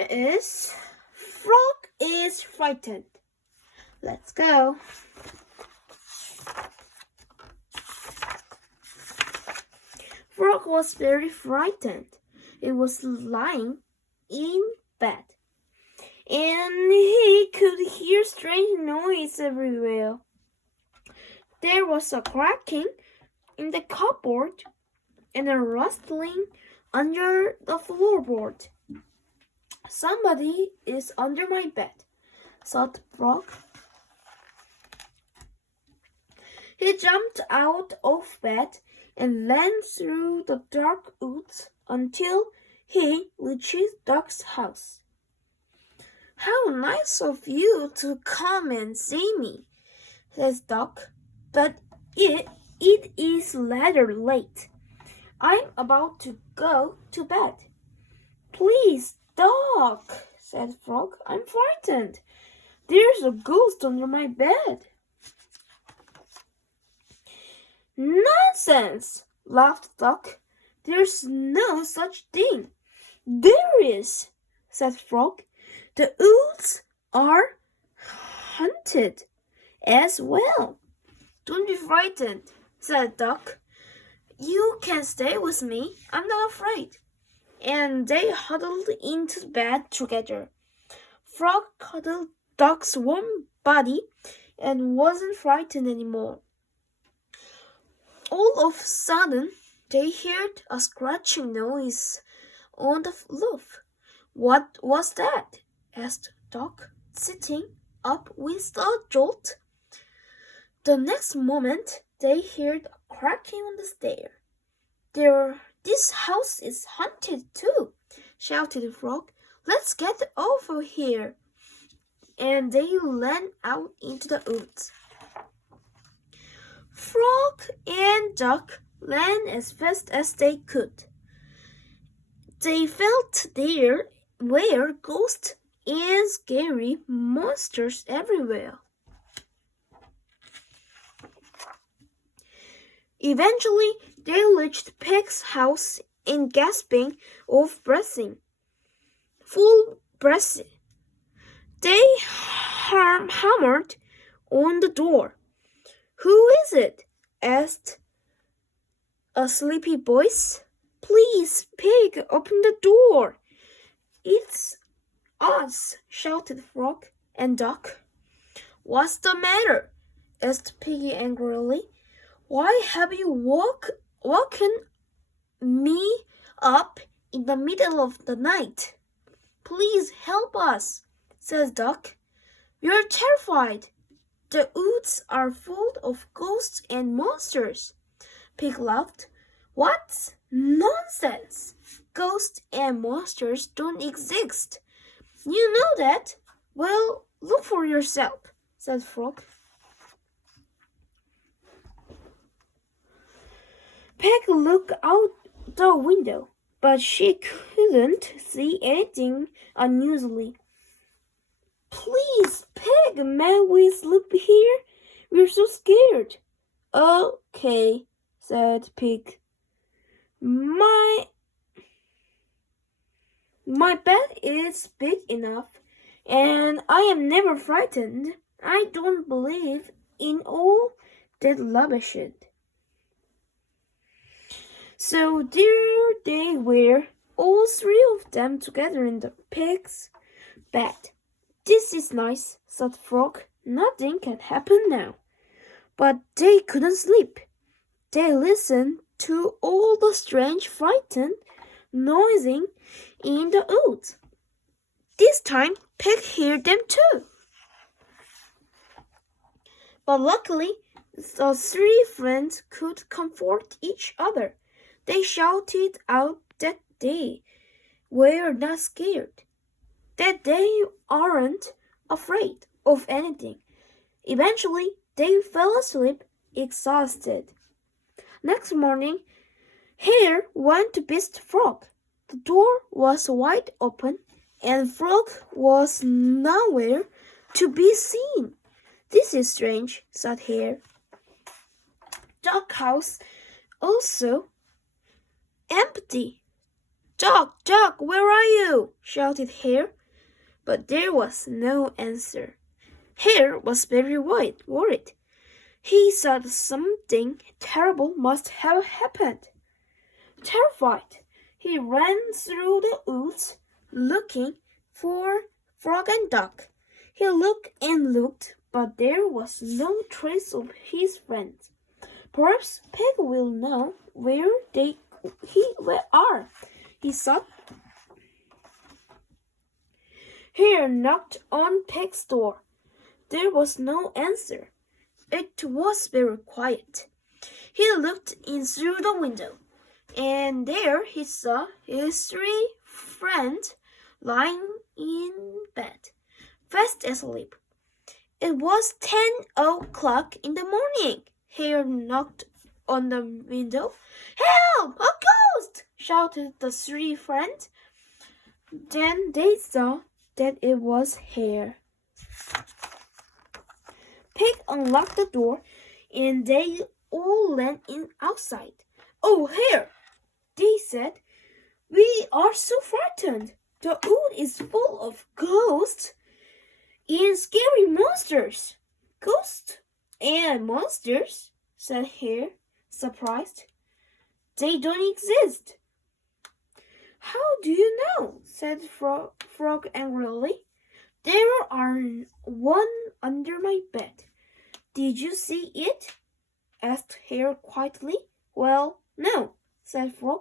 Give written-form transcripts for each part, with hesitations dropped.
here is Frog is frightened. Let's go. Frog was very frightened. It was lying in bed, and he could hear strange noise everywhere. There was a cracking in the cupboard and a rustling under the floorboard. Somebody is under my bed, thought Frog. He jumped out of bed and ran through the dark woods until he reached Duck's house. "How nice of you to come and see me," says Duck, "but it is rather late. I'm about to go to bed." "Please, Duck," said Frog, "I'm frightened. There's a ghost under my bed." "Nonsense," laughed Duck. "There's no such thing." "There is," said Frog. "The woods are haunted as well." "Don't be frightened," said Duck. "You can stay with me. I'm not afraid." And they huddled into bed together. Frog cuddled Duck's warm body and wasn't frightened anymore. All of a sudden, they heard a scratching noise on the roof. "What was that?" asked Duck, sitting up with a jolt. The next moment, they heard a cracking on the stair. "This house is haunted too," shouted Frog. "Let's get over here." And they ran out into the woods. Frog and Duck ran as fast as they could. They felt there were ghosts and scary monsters everywhere. Eventually, they reached Pig's house and gasping of full breath. They hammered on the door. "Who is it?" asked a sleepy voice. "Please, Pig, open the door." "It's us," shouted Frog and Duck. "What's the matter?" asked Piggy angrily. "Why have you woken me up in the middle of the night?" "Please help us," says Duck. "We're terrified. The woods are full of ghosts and monsters." Pig laughed. "What nonsense! Ghosts and monsters don't exist. You know that." "Well, look for yourself," said Frog. Peg looked out the window, but she couldn't see anything unusual. "Please, Peg, may we sleep here? We're so scared." "Okay," said Pig. My bed is big enough, and I am never frightened. I don't believe in all that rubbish." So there they were, all three of them together in the pig's bed. "This is nice," thought Frog. "Nothing can happen now." But they couldn't sleep. They listened to all the strange frightened noises in the woods. This time, Pig heard them too. But luckily, the three friends could comfort each other. They shouted out that they were not scared, that they aren't afraid of anything. Eventually, they fell asleep, exhausted. Next morning, Hare went to visit Frog. The door was wide open, and Frog was nowhere to be seen. "This is strange," thought Hare. Duck house also empty. Duck, Duck, where are you? Shouted Hare, but there was no answer. Hare was very worried. He thought something terrible must have happened. Terrified, he ran through the woods looking for Frog and Duck. He looked and looked, but there was no trace of his friends. Perhaps Pig will know where they are, he thought. Hare knocked on Pig's door. There was no answer. It was very quiet. He looked in through the window, and there he saw his three friends lying in bed, fast asleep. It was 10 o'clock in the morning. Hare knocked on the window. Help! A ghost! Shouted the three friends. Then they saw that it was Hare. Pig unlocked the door, and they all ran in outside. Oh, Hare, they said. We are so frightened. The wood is full of ghosts and scary monsters. Ghosts and monsters, said Hare, surprised. They don't exist. How do you know? Said Frog angrily. There are one under my bed. Did you see it? Asked Hare quietly. Well, no, said Frog.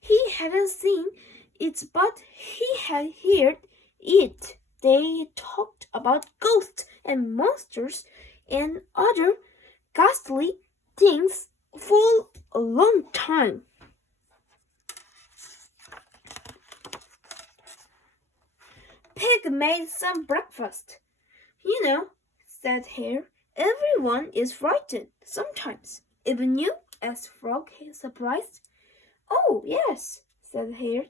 He hadn't seen it, but he had heard it. They talked about ghosts and monsters and other ghastly things for a long time. Pig made some breakfast. You know, said Hare, everyone is frightened sometimes. Even you? Asked Frog, surprised. Oh, yes, said Hare.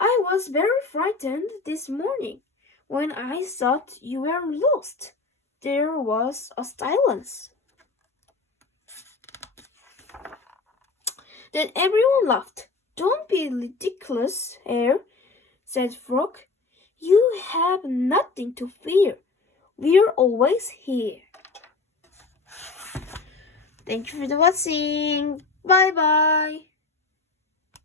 I was very frightened this morning when I thought you were lost. There was a silence. Then everyone laughed. Don't be ridiculous, Hare, said Frog. You have nothing to fear. We're always here. Thank you for watching. Bye bye.